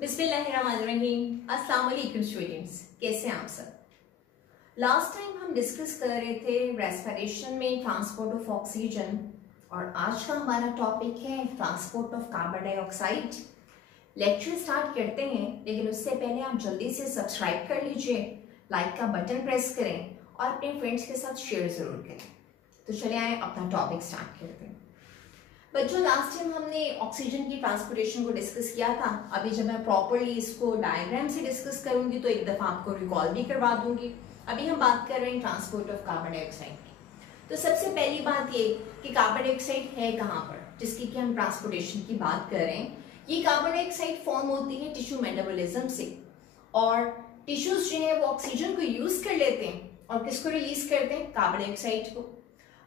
बिस्मिल्लाहिर्रहमानिर्रहीम। अस्सलाम वालेकुम स्टूडेंट्स, कैसे हैं आप सब। लास्ट टाइम हम डिस्कस कर रहे थे रेस्पिरेशन में ट्रांसपोर्ट ऑफ ऑक्सीजन और आज का हमारा टॉपिक है transport of carbon dioxide. Lecture start करते हैं, लेकिन उससे पहले आप जल्दी से सब्सक्राइब कर लीजिए, लाइक का बटन प्रेस करें और अपने फ्रेंड्स के साथ शेयर जरूर करें। तो चले आए अपना टॉपिक स्टार्ट करते हैं। बच्चों, लास्ट टाइम हमने ऑक्सीजन की ट्रांसपोर्टेशन को डिस्कस किया था। अभी जब मैं प्रॉपर्ली इसको डायग्राम से डिस्कस करूंगी तो एक दफा आपको रिकॉल भी करवा दूंगी। अभी हम बात कर रहे हैं ट्रांसपोर्ट ऑफ कार्बन डाइऑक्साइड की। तो सबसे पहली बात ये कि कार्बन डाइऑक्साइड है कहाँ पर, जिसकी कि हम ट्रांसपोर्टेशन की बात कर रहे हैं। ये कार्बन डाइऑक्साइड फॉर्म होती है टिश्यू मेटाबॉलिज्म से, और टिश्यूज जो है वो ऑक्सीजन को यूज कर लेते हैं और किसको रिलीज करते हैं, कार्बन डाइऑक्साइड को।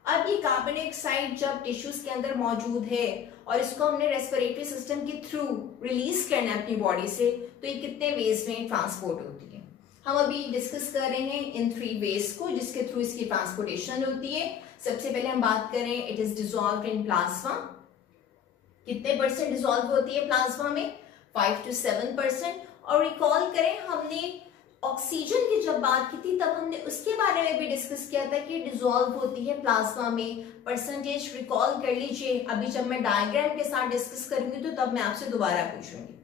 अब ये कार्बन डाइऑक्साइड जब टिश्यूज के अंदर मौजूद है और इसको हमने रेस्पिरेटरी सिस्टम के थ्रू रिलीज करना है अपनी बॉडी से, तो ये कितने वेज में ट्रांसपोर्ट होती है। हम अभी डिस्कस कर रहे हैं इन 3 वेज को जिसके थ्रू इसकी ट्रांसपोर्टेशन होती है। सबसे पहले हम बात करें, it is dissolved in plasma. कितने परसेंट डिसॉल्व होती है प्लाज्मा में, 5 to 7%। और रिकॉल करें, हमने ऑक्सीजन की जब बात की थी तब हमने उसके बारे में भी डिस्कस किया था कि डिसॉल्व होती है प्लाज्मा में। परसेंटेज रिकॉल कर लीजिए। अभी जब मैं डायग्राम के साथ डिस्कस करूंगी तो तब मैं आपसे दोबारा पूछूंगी।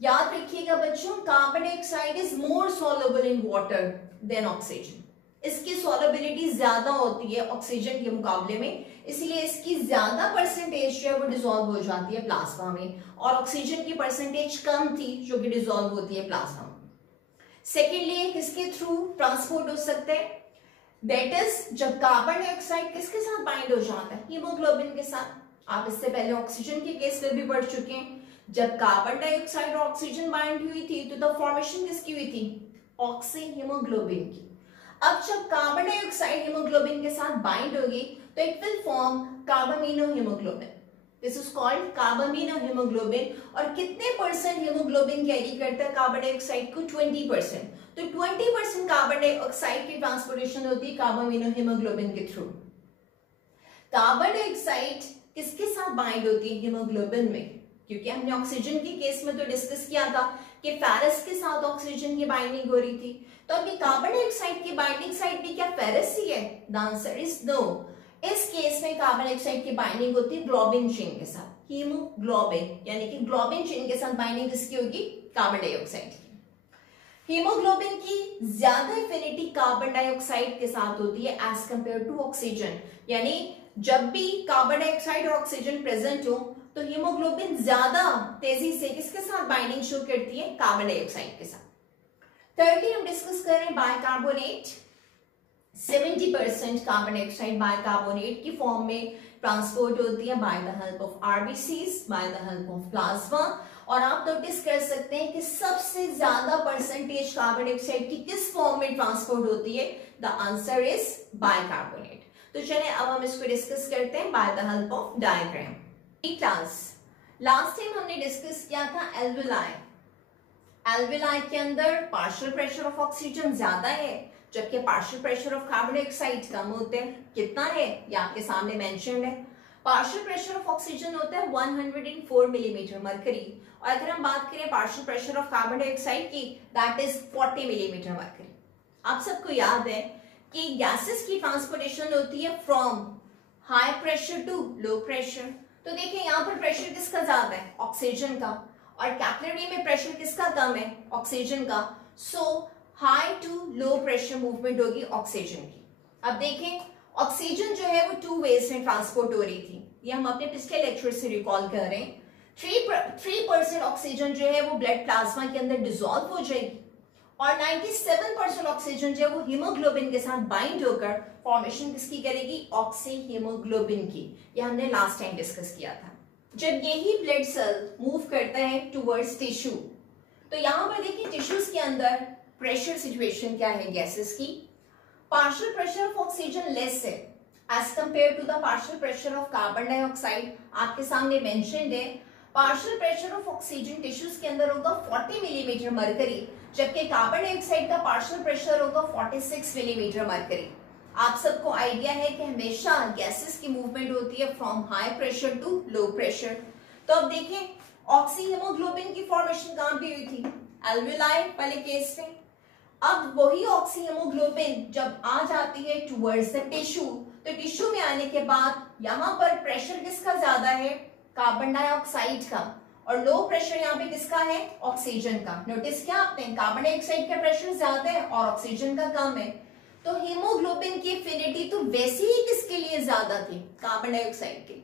याद रखिएगा बच्चों, carbon dioxide is more soluble in water than oxygen. इसकी सॉल्युबिलिटी ज्यादा होती है ऑक्सीजन के मुकाबले में, इसलिए इसकी ज्यादा परसेंटेज जो है वो डिसॉल्व हो जाती है प्लाज्मा में, और ऑक्सीजन की परसेंटेज कम थी जो कि डिसॉल्व होती है प्लाज्मा में। सेकेंडली, किसके थ्रू ट्रांसपोर्ट हो सकते हैं, दैट इज जब कार्बन डाइऑक्साइड किसके साथ बाइंड हो जाता है, हीमोग्लोबिन के साथ। आप इससे पहले ऑक्सीजन के केस में भी पढ़ चुके हैं। जब कार्बन डाइऑक्साइड और ऑक्सीजन बाइंड हुई थी तो द फॉर्मेशन किसकी हुई थी, ऑक्सी हीमोग्लोबिन की। अब जब कार्बन डाइऑक्साइड हीमोग्लोबिन के साथ बाइंड होगी तो it will form carbamino haemoglobin. This is called carbamino haemoglobin. और कितने परसेंट हीमोग्लोबिन कैरी करता है कार्बन डाइऑक्साइड को, 20%। तो 20% कार्बन डाइऑक्साइड की ट्रांसपोर्टेशन होती है कार्बामिनो हीमोग्लोबिन के थ्रू। कार्बन डाइऑक्साइड किसके साथ बाइंड होती है, हीमोग्लोबिन में, क्योंकि हमने ऑक्सीजन के केस में तो डिस्कस किया था कि फेरस के साथ ऑक्सीजन की बाइंडिंग हो रही थी। तो अभी कार्बन डाइऑक्साइड की बाइंडिंग साइड भी क्या फेरस ही है, द आंसर इज नो। इस केस में कार्बन डाइऑक्साइड की बाइंडिंग होती है ग्लोबिन चेन के साथ, हीमोग्लोबिन, यानी कि ग्लोबिन चेन के साथ बाइंडिंग किसकी होगी, कार्बन डाइऑक्साइड की। हीमोग्लोबिन की ज्यादा एफिनिटी कार्बन डाइऑक्साइड के साथ होती है एज कंपेयर टू ऑक्सीजन। यानी जब भी कार्बन डाइऑक्साइड और ऑक्सीजन प्रेजेंट हो तो हीमोग्लोबिन ज्यादा तेजी से किसके साथ बाइंडिंग शो करती है, कार्बन डाइऑक्साइड के साथ। थर्डली हम डिस्कस कर रहे हैं बाइकार्बोनेट। 70% कार्बन डाइऑक्साइड बाइकार्बोनेट की फॉर्म में ट्रांसपोर्ट होती है by the help of RBCs, by the help of plasma. और आप नोटिस कर सकते हैं कि सबसे ज्यादा परसेंटेज कार्बन डाइऑक्साइड की किस फॉर्म में ट्रांसपोर्ट होती है, द आंसर इज बाइकार्बोनेट। तो चलिए अब हम इसको डिस्कस करते हैं by the help of diagram. Class last time हमने डिस्कस किया था एल्वेलाई। एल्वेलाई के अंदर पार्शियल प्रेशर ऑफ ऑक्सीजन ज्यादा है जबकि partial pressure of carbon dioxide कम होते हैं। कितना है ये आपके सामने मेंशन्ड है। पार्शियल प्रेशर ऑफ ऑक्सीजन होता है 104 मिलीमीटर मरकरी, और अगर हम बात करें partial pressure of carbon dioxide की, दैट इज 40 मिलीमीटर मरकरी। आप सबको याद है कि गैसेस की ट्रांसपोर्टेशन होती है from high pressure to low pressure. तो देखिए यहाँ पर प्रेशर किसका ज्यादा है, ऑक्सीजन का, और कैपिलरी में प्रेशर किसका कम है, ऑक्सीजन का। So high to low pressure movement होगी ऑक्सीजन की। अब देखें ऑक्सीजन जो है वो 2 वेज में ट्रांसपोर्ट हो रही थी, ये हम अपने पिछले लेक्चर से रिकॉल कर रहे हैं। 3% ऑक्सीजन जो है वो ब्लड प्लाज्मा के अंदर डिसॉल्व हो जाएगी, और 97% ऑक्सीजन जो है वो हीमोग्लोबिन के साथ बाइंड होकर फॉर्मेशन किसकी करेगी, ऑक्सी हीमोग्लोबिन की। ये हमने लास्ट टाइम डिस्कस किया था। जब यही ब्लड सेल मूव करता है टुवर्ड्स टिश्यू, तो यहां पर देखिए टिश्यूज के अंदर प्रेशर सिचुएशन क्या है गैसेस की। Partial pressure of oxygen less है as compare to the partial pressure of carbon dioxide. आपके सामने मेंशन्ड है partial pressure of oxygen tissues के अंदर होगा 40 मिलीमीटर मरकरी, जबकि कार्बन डाइऑक्साइड का पार्शियल प्रेशर होगा 46 मिलीमीटर मरकरी। आप सबको आइडिया है कि हमेशा गैसेस की मूवमेंट होती है from high pressure to low pressure. तो अब देखें ऑक्सी हीमोग्लोबिन की फॉर्मेशन कहां पे हुई थी? एल्वेलाई वाले केस में। अब वही ऑक्सी हीमोग्लोबिन जब आ जाती है टुवर्ड्स द टिश्यू, तो टिश्यू में आने के बाद यहाँ पर प्रेशर किसका ज्यादा है? कार्बन डाइऑक्साइड का, और लो प्रेशर यहाँ पे किसका है? ऑक्सीजन का। नोटिस किया आपने, कार्बन डाइऑक्साइड का प्रेशर ज्यादा है और ऑक्सीजन का कम है, तो हीमोग्लोबिन की एफिनिटी तो वैसे ही किसके लिए ज्यादा थी? कार्बन डाइऑक्साइड की।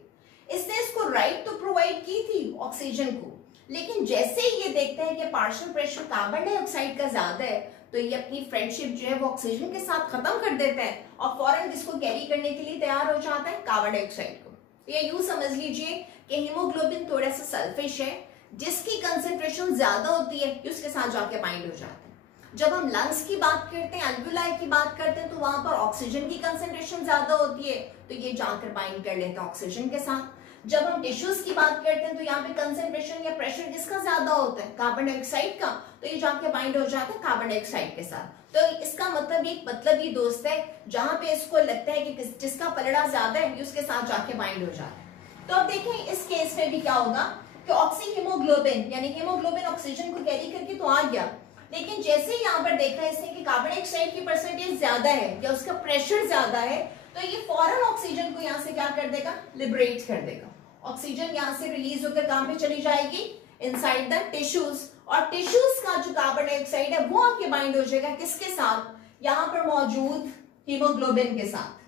इसने इसको राइट तो प्रोवाइड की थी ऑक्सीजन को, लेकिन जैसे ही ये देखते हैं कि पार्शियल प्रेशर कार्बन डाइऑक्साइड का ज्यादा है, तो ये अपनी फ्रेंडशिप जो है वो ऑक्सीजन के साथ खत्म कर देता है और फौरन जिसको कैरी करने के लिए तैयार हो जाता है? कार्बन डाइऑक्साइड को। ये यूं समझ लीजिए कि हीमोग्लोबिन थोड़ा सा सेल्फिश है, जिसकी कंसेंट्रेशन ज्यादा होती है उसके साथ जाके बाइंड हो जाता है। जब हम लंग्स की बात करते हैं, एल्वेलाई की बात करते हैं, तो वहां पर ऑक्सीजन की कंसेंट्रेशन ज्यादा होती है, तो ये जाकर बाइंड कर लेते हैं ऑक्सीजन के साथ। जब हम टिश्यूज की बात करते हैं, तो यहाँ पे कंसेंट्रेशन या प्रेशर किसका ज्यादा होता है? कार्बन डाइऑक्साइड का, तो ये जाके बाइंड हो जाता है कार्बन डाइऑक्साइड के साथ। तो इसका मतलब एक मतलब ही दोस्त है, जहां पे इसको लगता है कि जिसका पलड़ा ज्यादा है उसके साथ जाके बाइंड हो जाता है। तो अब देखें इस केस में भी क्या होगा कि ऑक्सी हीमोग्लोबिन यानी हीमोग्लोबिन ऑक्सीजन को कैरी करके तो आ गया, लेकिन जैसे ही यहाँ पर देखा इसने कि कार्बन डाइऑक्साइड की परसेंटेज ज्यादा है या उसका प्रेशर ज्यादा है, तो ये फौरन ऑक्सीजन को यहाँ से क्या कर देगा? लिबरेट कर देगा। ऑक्सीजन यहाँ से रिलीज होकर कहां पे चली जाएगी? इनसाइड द टिश्यूज, और टिश्यूज का जो कार्बन डाइऑक्साइड है वो आके बाइंड हो जाएगा किसके साथ? यहाँ पर मौजूद हीमोग्लोबिन के साथ।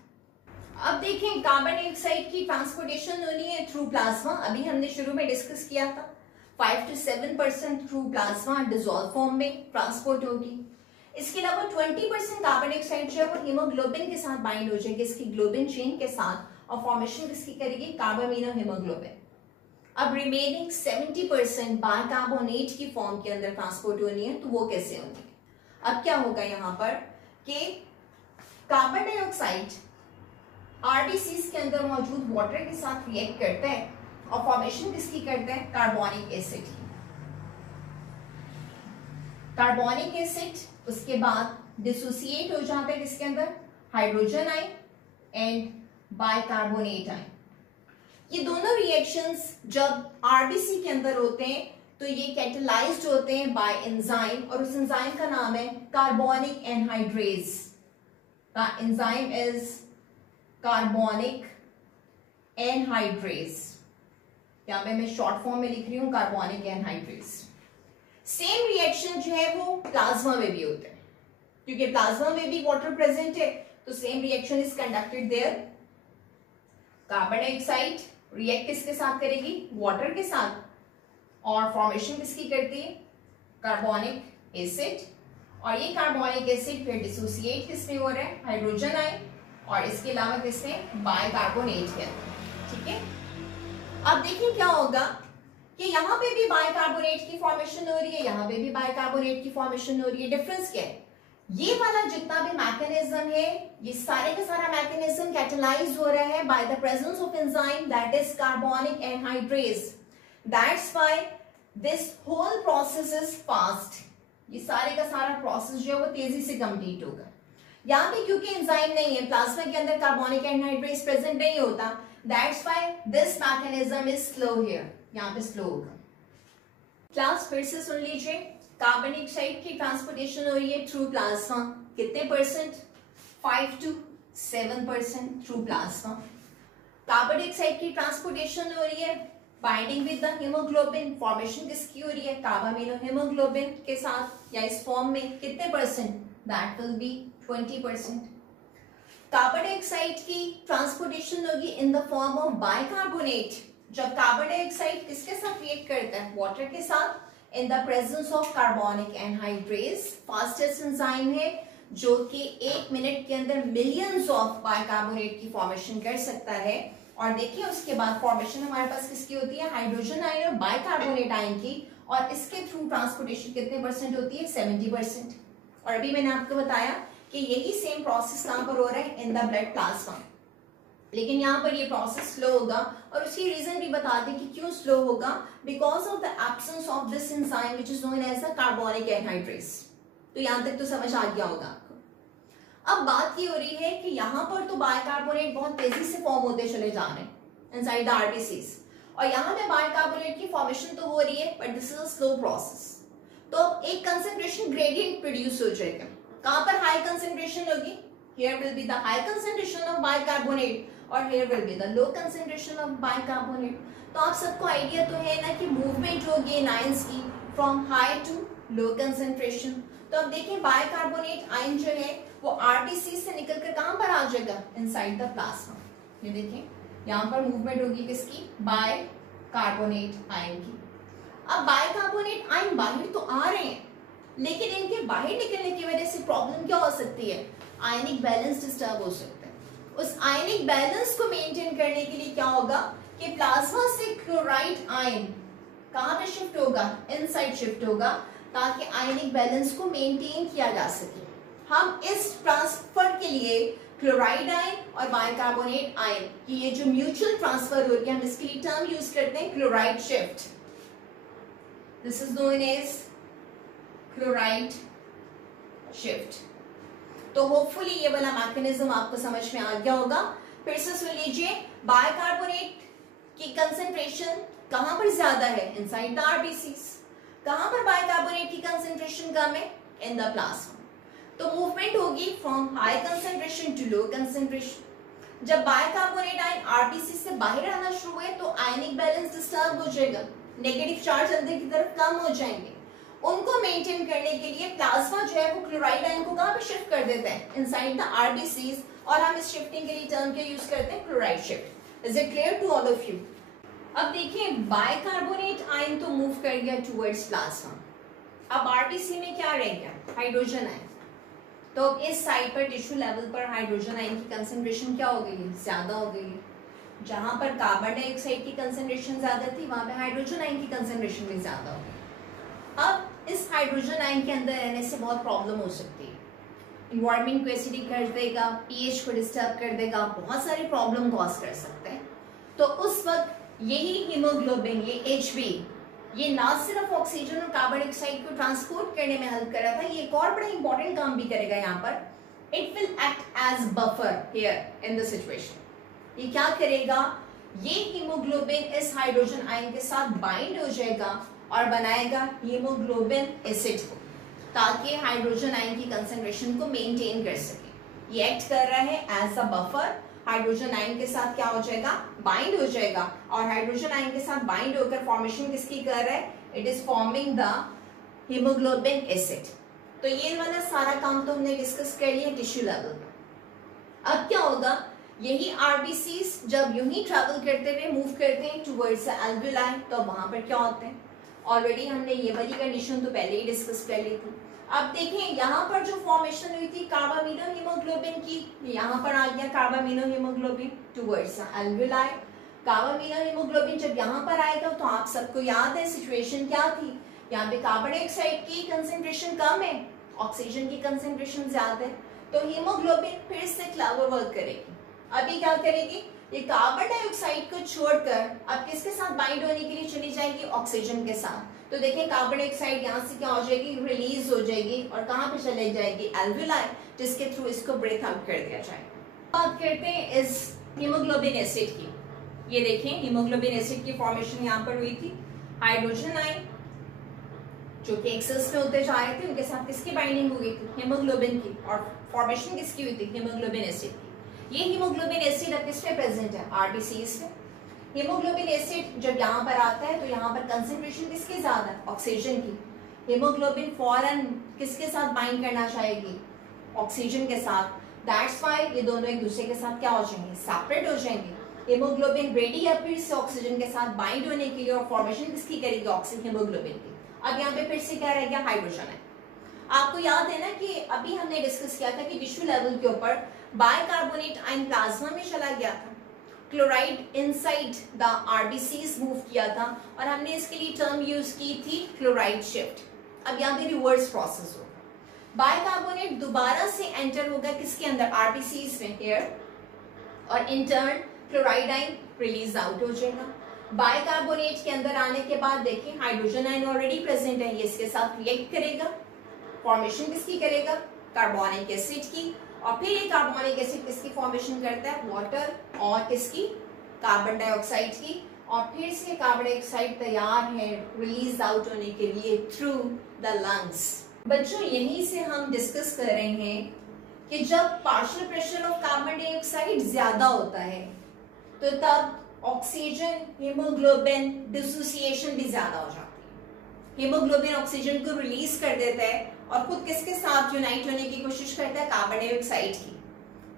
अब देखें कार्बन डाइऑक्साइड की ट्रांसपोर्टेशन होनी है थ्रू प्लाज्मा। अभी हमने शुरू में डिस्कस किया था 5 to 7% through plasma dissolve form में ट्रांसपोर्ट होगी। इसके अलावा 20% कार्बन डाइऑक्साइड जो है वो हीमोग्लोबिन के साथ बाइंड हो जाएगी, इसकी ग्लोबिन चेन के साथ, और फॉर्मेशन किसकी करेगी? Carbamino haemoglobin. अब रिमेनिंग 70% बाइकार्बोनेट की फॉर्म के अंदर ट्रांसपोर्ट होनी है, तो वो कैसे होनी है? अब क्या होगा यहाँ पर कि कार्बन डाइऑक्साइड आरबीसीज के अंदर मौजूद वाटर के साथ रिएक्ट करता है और फॉर्मेशन किसकी करता है? कार्बोनिक एसिड की। कार्बोनिक एसिड उसके बाद डिसोसिएट हो जाता है किसके अंदर? Hydrogen ion and bicarbonate ion. ये दोनों रिएक्शंस जब आरबीसी के अंदर होते हैं तो ये कैटेलाइज्ड होते हैं बाय एंजाइम, और उस एंजाइम का नाम है carbonic anhydrase. The enzyme is carbonic anhydrase. यहां पे मैं शॉर्ट फॉर्म में लिख रही हूं कार्बोनिक एनहाइड्रेज। सेम रिएक्शन जो है वो प्लाज्मा में भी होते हैं, क्योंकि प्लाज्मा में भी वाटर प्रेजेंट है, तो same reaction is conducted there. Carbon dioxide react किसके साथ करेगी? वाटर के साथ, और फॉर्मेशन किसकी करती है? Carbonic acid. और ये कार्बोनिक एसिड फिर डिसोसिएट किसमें हो रहा है? हाइड्रोजन आयन, और इसके अलावा किसमें? बाइकार्बोनेट के अंदर। ठीक है, अब देखिए क्या होगा कि यहाँ पे भी बाइकार्बोनेट की फॉर्मेशन हो रही है, यहाँ पे भी बाइकार्बोनेट की फॉर्मेशन हो रही है। डिफरेंस क्या है? ये वाला जितना भी मैकेनिज्म है, ये सारे का सारा मैकेनिज्म कैटेलाइज हो रहा है by the presence of enzyme that is carbonic anhydrase. That's why this whole process is fast. ये सारे का सारा प्रोसेस जो है वो तेजी से कंप्लीट होगा। यहाँ पे क्योंकि एंजाइम नहीं है, प्लाज्मा के अंदर कार्बोनिक एनहाइड्रेज प्रेजेंट नहीं होता, that's why this mechanism is slow here. यहाँ पे स्लो होगा। क्लास फिर से सुन लीजिए। कार्बन डाइऑक्साइड की ट्रांसपोर्टेशन हो रही है थ्रू प्लाज्मा, कितने percent? 5 to 7% through plasma. Carbon dioxide की ट्रांसपोर्टेशन हो रही है binding with the haemoglobin, formation किसकी हो रही है? कार्बामिनो हीमोग्लोबिन के साथ या इस फॉर्म में, कितने percent? That will be 20%। Carbon dioxide की ट्रांसपोर्टेशन होगी in the form of bicarbonate. जब कार्बन डाइऑक्साइड किसके साथ रिएक्ट करता है? वाटर के साथ, in the presence of carbonic anhydrase. Fastest enzyme है जो कि 1 मिनट के अंदर मिलियंस ऑफ बाइकार्बोनेट की फॉर्मेशन कर सकता है। और देखिए उसके बाद फॉर्मेशन हमारे पास किसकी होती है? हाइड्रोजन आयन और बाइकार्बोनेट आयन की, और इसके थ्रू ट्रांसपोर्टेशन कितने परसेंट होती है? 70%। और अभी मैंने आपको बताया कि यही सेम प्रोसेस कहां पर हो रहा है? In the blood plasma. लेकिन यहाँ पर ये प्रोसेस स्लो होगा, और उसकी रीजन भी बता दें कि क्यों स्लो होगा। Because of the absence of this enzyme which is known as the carbonic anhydrase. तो यहां तक तो समझ आ गया होगा आपको। अब बात ये हो रही है कि यहाँ पर तो बाइकार्बोनेट बहुत तेजी से फॉर्म होते चले जा रहे हैं इनसाइड द आरबीसीज, और यहाँ पे बाइकार्बोनेट की फॉर्मेशन तो हो रही है but this is a slow process. तो एक कंसेंट्रेशन ग्रेडियंट प्रोड्यूस हो जाएगा। कहाँ पर हाई कंसेंट्रेशन होगी? Here will be the high concentration of bicarbonate और here will be the low concentration of bicarbonate. तो आप सबको आइडिया तो है ना कि मूवमेंट होगी इन आयंस की from high to low concentration. तो अब देखिए बाइकार्बोनेट आयन जो है वो आरबीसी से निकलकर कहां पर आ जाएगा? Inside the plasma. ये देखिए यहाँ पर मूवमेंट होगी किसकी? बाइकार्बोनेट आयन की। अब बाइकार्बोनेट आयन बाहर तो आ रहे हैं लेकिन इनके बाहर निकलने की वजह से प्रॉब्लम क्या हो सकती है? आयनिक बैलेंस डिस्टर्ब हो सकता है। उस आयनिक बैलेंस को मेंटेन करने के लिए क्या होगा कि प्लाज्मा से क्लोराइड आयन कहां पे शिफ्ट होगा? इनसाइड शिफ्ट होगा ताकि आयनिक बैलेंस को मेंटेन किया जा सके। हम इस ट्रांसफर के लिए क्लोराइड आयन और बाइकार्बोनेट आयन की ये जो म्यूचुअल ट्रांसफर हो रही है हम इसके लिए टर्म यूज करते हैं chloride shift. This is known as chloride shift. तो होपफुली ये वाला मैकेनिज्म आपको समझ में आ गया होगा। फिर से सुन लीजिए, बाइकार्बोनेट की कंसेंट्रेशन कहां पर ज्यादा है? Inside the RBCs. कहां पर बाइकार्बोनेट की कंसेंट्रेशन कम है? In the plasma. तो मूवमेंट होगी from high concentration to low concentration. जब बाइकार्बोनेट आयन आरबीसी से बाहर आना शुरू हुए तो आयनिक बैलेंस डिस्टर्ब हो जाएगा, नेगेटिव चार्ज अंदर की तरफ कम हो जाएंगे। उनको मेंटेन करने के लिए प्लाज्मा जो है वो क्लोराइड आयन को कहां पे शिफ्ट कर देता है? Inside the RBCs. और हम इस शिफ्टिंग के लिए टर्म क्या यूज करते हैं? Chloride shift. Is it clear to all of you? अब देखिए बाइकार्बोनेट आयन तो मूव कर गया टुवर्ड्स प्लाज्मा। अब आरबीसी में क्या रह गया? Hydrogen ion. तो इस साइड पर टिश्यू लेवल पर हाइड्रोजन आयन की कंसेंट्रेशन क्या हो गई है? ज्यादा हो गई है। जहां पर कार्बन डाइऑक्साइड की कंसेंट्रेशन ज्यादा थी वहां पे हाइड्रोजन आयन की कंसेंट्रेशन भी ज्यादा हो गई। अब इस हाइड्रोजन आयन के अंदर रहने से बहुत प्रॉब्लम हो सकती है। इन्वायरमेंट को एसिडिक कर देगा, पीएच को डिस्टर्ब कर देगा, बहुत सारी प्रॉब्लम कॉज कर सकते हैं। तो उस वक्त यही हीमोग्लोबिन, ये HB, ये ना सिर्फ ऑक्सीजन और कार्बन डाइऑक्साइड को ट्रांसपोर्ट करने में हेल्प कर रहा था, ये एक और बड़ा इंपॉर्टेंट काम भी करेगा यहाँ पर। It will act as buffer here in the situation. ये क्या करेगा? ये हीमोग्लोबिन इस हाइड्रोजन आयन के साथ बाइंड हो जाएगा और बनाएगा हीमोग्लोबिन एसिड को, ताकि हाइड्रोजन आयन की कंसेंट्रेशन को मेंटेन कर सके। ये एक्ट कर रहा है as a buffer. Hydrogen ion के साथ क्या हो जाएगा? बाइंड हो जाएगा। और हाइड्रोजन आयन के साथ बाइंड होकर फॉर्मेशन किसकी कर रहा है? It is forming the haemoglobin acid. तो ये वाला सारा काम तो हमने डिस्कस कर लिया टिश्यू लेवल पर। अब क्या होगा? यही आरबीसीज जब यूं ही ट्रैवल करते हुए मूव करते हैं टुवर्ड्स एल्वेओलाई, तो वहां पर क्या होते हैं? ऑलरेडी हमने ये वाली कंडीशन तो पहले ही डिस्कस कर ली थी। अब देखें यहाँ पर जो फॉर्मेशन हुई थी कार्बामिनो हीमोग्लोबिन की, यहाँ पर आ गया carbamino haemoglobin towards alveoli. Carbamino haemoglobin जब यहाँ पर आएगा तो आप सबको याद है सिचुएशन क्या थी? यहाँ पे कार्बन डाइऑक्साइड की कंसेंट्रेशन कम है, ऑक्सीजन की कंसेंट्रेशन ज्यादा है। तो हीमोग्लोबिन फिर से क्लैवर वर्क करेगी। अभी क्या करेगी? ये कार्बन डाइऑक्साइड को छोड़कर अब किसके साथ बाइंड होने के लिए चली जाएगी? ऑक्सीजन के साथ। तो देखिए कार्बन डाइऑक्साइड यहाँ से क्या हो जाएगी? रिलीज हो जाएगी और कहाँ पे चले जाएगी? एल्वेओलाई, जिसके थ्रू इसको ब्रेथ आउट कर दिया जाएगा। बात करते हैं इस हीमोग्लोबिन एसिड की। ये देखें हीमोग्लोबिन एसिड की फॉर्मेशन यहाँ पर हुई थी। हाइड्रोजन आयन जो कि एक्सेस में होते जा रहे थे उनके साथ किसकी बाइंडिंग हो गई थी? हीमोग्लोबिन की। और फॉर्मेशन किसकी हुई थी? हीमोग्लोबिन एसिड की। ये हीमोग्लोबिन एसिड अब किसमें प्रेजेंट है? आरबीसीज में। हीमोग्लोबिन एसिड जब यहाँ पर आता है तो यहाँ पर कंसेंट्रेशन किसकी ज्यादा है? ऑक्सीजन की। हीमोग्लोबिन फौरन किसके साथ बाइंड करना चाहेगी? ऑक्सीजन के साथ। दैट्स व्हाई ये दोनों एक दूसरे के साथ क्या हो जाएंगे? सेपरेट हो जाएंगे। हीमोग्लोबिन रेडी है फिर से ऑक्सीजन के साथ बाइंड होने के लिए और फॉर्मेशन किसकी करेगी? ऑक्सीजन हीमोग्लोबिन की। अब यहाँ पे फिर से क्या रह गया? हाइड्रोजन है। आपको याद है ना कि अभी हमने डिस्कस किया था कि टिश्यू लेवल के ऊपर बाइकार्बोनेट आयन प्लाज्मा में चला गया था, chloride inside the RBCs move किया था और हमने इसके लिए टर्म यूज की थी क्लोराइड शिफ्ट। अब यहाँ पे रिवर्स प्रोसेस होगा। बाइकार्बोनेट दोबारा से एंटर होगा किसके अंदर? आरबीसीज में हियर, और in turn chloride ion release out हो जाएगा। बाइकार्बोनेट के अंदर आने के बाद देखिए हाइड्रोजन आयन ऑलरेडी प्रेजेंट है, ये इसके साथ रिएक्ट करेगा। फॉर्मेशन किसकी करेगा? कार्बोनिक एसिड की। और फिर ये कार्बोनिक एसिड किसकी फॉर्मेशन करता है? वाटर और किसकी? कार्बन डाइऑक्साइड की। और फिर से कार्बन डाइऑक्साइड तैयार है रिलीज आउट होने के लिए थ्रू द लंग्स। बच्चों यहीं से हम डिस्कस कर रहे हैं कि जब partial pressure of carbon dioxide ज्यादा होता है तो तब ऑक्सीजन हीमोग्लोबिन डिसोसिएशन भी ज्यादा हो जाती है। हीमोग्लोबिन ऑक्सीजन को रिलीज कर देता है और खुद किसके साथ यूनाइट होने की कोशिश करता है, कार्बन डाइऑक्साइड की।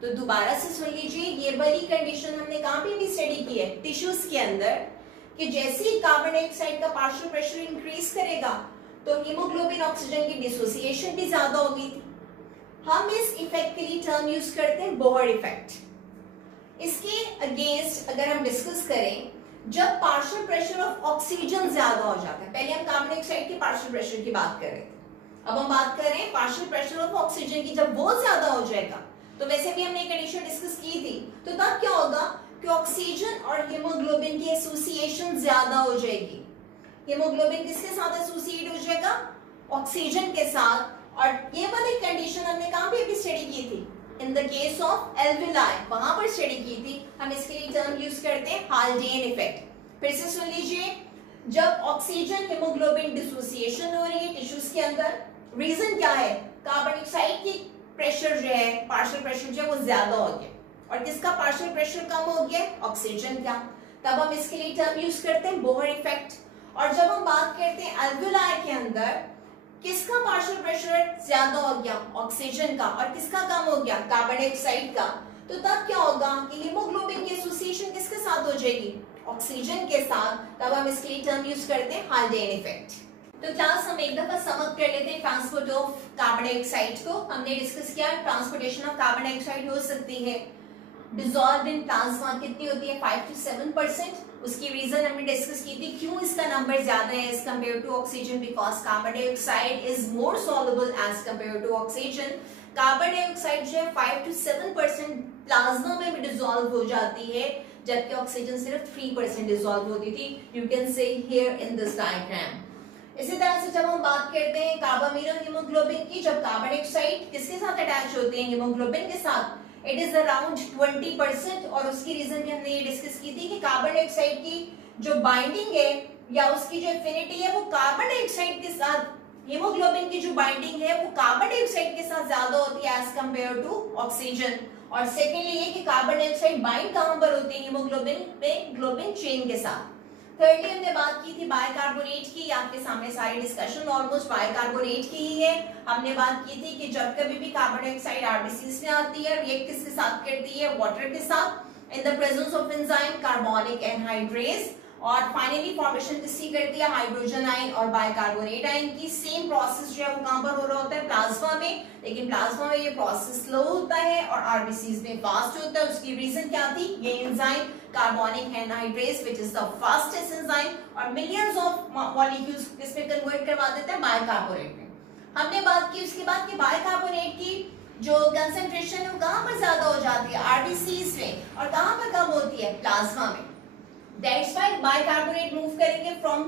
तो दोबारा से सुन लीजिए, ये वाली कंडीशन हमने कहां पे भी स्टडी की है, टिश्यूज के अंदर, कि जैसे ही कार्बन डाइऑक्साइड का पार्शियल प्रेशर इंक्रीज करेगा तो हीमोग्लोबिन ऑक्सीजन की डिसोसिएशन भी ज्यादा होगी। हम इस इफेक्ट के लिए टर्म यूज करते हैं बोहर इफेक्ट। इसके अगेंस्ट अगर हम डिस्कस करें, जब पार्शियल प्रेशर ऑफ ऑक्सीजन ज्यादा हो जाता है, पहले हम कार्बन डाइऑक्साइड के पार्शियल प्रेशर की बात कर रहे थे, अब हम बात कर रहे हैं पार्शियल प्रेशर ऑफ ऑक्सीजन की। जब वो ज्यादा हो जाएगा तो वैसे भी हमने कंडीशन डिस्कस की थी, तो तब क्या होगा कि ऑक्सीजन और हीमोग्लोबिन की एसोसिएशन ज्यादा हो जाएगी। हीमोग्लोबिन किसके साथ एसोसिएट हो जाएगा, ऑक्सीजन के साथ। और ये वाली कंडीशन हमने कहां पे भी स्टडी की थी, in the case of alveoli, वहां पर स्टडी की थी। हम इसके लिए टर्म यूज करते हैं हाल्डेन इफेक्ट। फिर से सुन लीजिए, जब ऑक्सीजन हीमोग्लोबिन डिसोसिएशन हो रही है टिश्यूज के अंदर, रीजन क्या है, कार्बन डाइऑक्साइड की प्रेशर जो है, पार्शियल प्रेशर जो है वो ज्यादा हो गया और किसका पार्शियल प्रेशर कम हो गया, ऑक्सीजन का। तब हम इसके लिए टर्म यूज करते हैं बोहर इफेक्ट। और जब हम बात करते हैं एल्विलाई के अंदर, किसका पार्शियल प्रेशर ज्यादा हो गया, ऑक्सीजन का, और किसका कम हो गया, कार्बन डाइऑक्साइड का, तो तब क्या होगा कि हीमोग्लोबिन की एसोसिएशन किसके साथ हो जाएगी, ऑक्सीजन के साथ। तब हम इसके लिए टर्म यूज करते हैं हाल्डेन इफेक्ट। तो क्लास हम एक दफा समझ कर लेते हैं ट्रांसपोर्ट ऑफ कार्बन डाइऑक्साइड को। हमने डिस्कस किया ट्रांसपोर्टेशन ऑफ कार्बन डाइऑक्साइड हो सकती है डिसॉल्व इन प्लाज्मा, कितनी होती है 5 to 7%। उसकी रीजन हमने डिस्कस की थी, क्यों इसका नंबर ज्यादा है as compare to oxygen, because carbon dioxide is more soluble as compare to oxygen. Carbon dioxide जो है 5 to 7% प्लाज्मा में भी डिसॉल्व हो जाती है, जबकि ऑक्सीजन सिर्फ 3% डिसॉल्व होती थी। You can say here in this diagram. इसी तरह से जब हम बात करते हैं कार्बामिनो हीमोग्लोबिन की, जब कार्बन डाइऑक्साइड किसके साथ अटैच होती है, हीमोग्लोबिन के साथ, इट इज अराउंड 20%। और उसकी रीजन भी हमने ये डिस्कस की थी कि कार्बन डाइऑक्साइड की जो बाइंडिंग है या उसकी जो एफिनिटी है वो कार्बन डाइऑक्साइड के साथ, हीमोग्लोबिन की जो बाइंडिंग है वो कार्बन डाइऑक्साइड के साथ ज्यादा होती है एज कंपेयर टू ऑक्सीजन। और सेकेंडली ये कि कार्बन डाइऑक्साइड बाइंड कहां पर होती है, हीमोग्लोबिन में ग्लोबिन चेन के साथ। थर्डली हमने बात की थी बाइकार्बोनेट की, आपके सामने सारी डिस्कशन ऑलमोस्ट बाइकार्बोनेट की ही है। हमने बात की थी कि जब कभी भी कार्बन डाइऑक्साइड आरबीसीज में आती है, रिएक्ट किसके साथ करती है, वाटर के साथ, in the presence of enzyme carbonic anhydrase. और फाइनली फॉर्मेशन किसकी करती है, हाइड्रोजन आयन और बाइकार्बोनेट आयन की। सेम प्रोसेस जो है वो कहां पर हो रहा होता है, प्लाज्मा में, लेकिन प्लाज्मा में ये प्रोसेस स्लो होता है और आरबीसीज में फास्ट होता है। उसकी रीजन क्या थी, ये enzyme carbonic anhydrase which is the fastest enzyme और मिलियंस ऑफ मॉलिक्यूल्स इसमें कन्वर्ट करवा देता है बाइकार्बोनेट में। हमने बात की उसके बाद कि बाइकार्बोनेट की जो कंसंट्रेशन है वो कहां पर ज्यादा हो जाती है, आरबीसीज में, और कहां पर कम होती है, प्लाज्मा में। That's why बाइकार्बोनेट मूव करेंगे फ्रॉम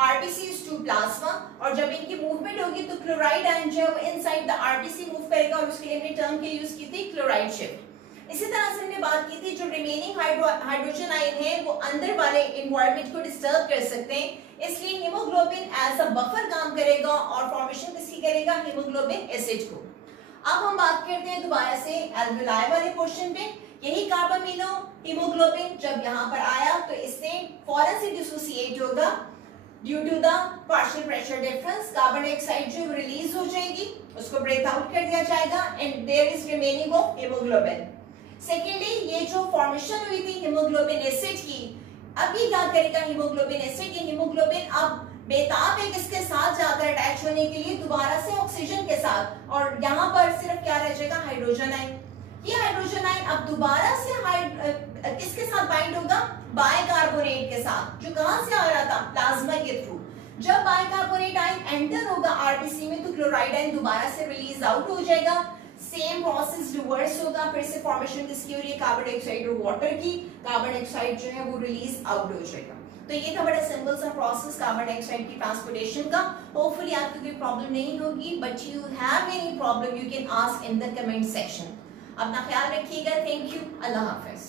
आरबीसीज टू प्लाज्मा, और जब इनकी मूवमेंट होगी तो क्लोराइड आयन जो है वो इनसाइड द आरबीसी मूव करेगा, और उसके लिए हमने टर्म के यूज की थी क्लोराइड शिफ्ट। इसी तरह से हमने बात की थी जो रिमेनिंग हाइड्रोजन आयन है वो अंदर वाले एनवायरनमेंट को डिस्टर्ब कर सकते हैं, इसलिए हीमोग्लोबिन एज अ बफर काम करेगा और फॉर्मेशन किसकी करेगा, हीमोग्लोबिन एसिड को। अब हम बात करते हैं दोबारा से एल्विलाई वाले पोर्शन पे। यही कार्बामिनो हीमोग्लोबिन जब यहाँ पर आया तो इससे फौरन से डिसोसिएट होगा due to the partial pressure difference. Carbon dioxide जो रिलीज हो जाएगी, उसको ब्रेथ आउट कर दिया जाएगा and there is remaining of haemoglobin. Secondly ये जो फॉर्मेशन हुई थी हीमोग्लोबिन एसिड की, अब ये क्या करेगा हीमोग्लोबिन एसिड, ये हीमोग्लोबिन अब बेताब है किसके साथ जाकर अटैच होने के लिए, दोबारा से ऑक्सीजन के साथ, और यहाँ पर सिर्फ क्या रह जाएगा, हाइड्रोजन आयन। ये हाइड्रोजन आयन अब दोबारा से किसके साथ बाइंड होगा, बाइकार्बोनेट के साथ, जो कहां से आ रहा था, प्लाज्मा के थ्रू। जब बाइकार्बोनेट आयन एंटर होगा आरबीसी में तो क्लोराइड आयन दोबारा से रिलीज आउट हो जाएगा। सेम प्रोसेस रिवर्स होगा, फिर से फॉर्मेशन किसकी हो रही है, कार्बन डाइऑक्साइड और वाटर की। कार्बन डाइऑक्साइड जो है वो रिलीज आउट हो जाएगा। तो ये था बड़ा सिंपल सा प्रोसेस कार्बन डाइऑक्साइड की ट्रांसपोर्टेशन का। होपफुली आपको कोई प्रॉब्लम नहीं होगी, but you have any problem you can ask in the comment section. अपना ख्याल रखिएगा, थैंक यू, अल्लाह हाफिज।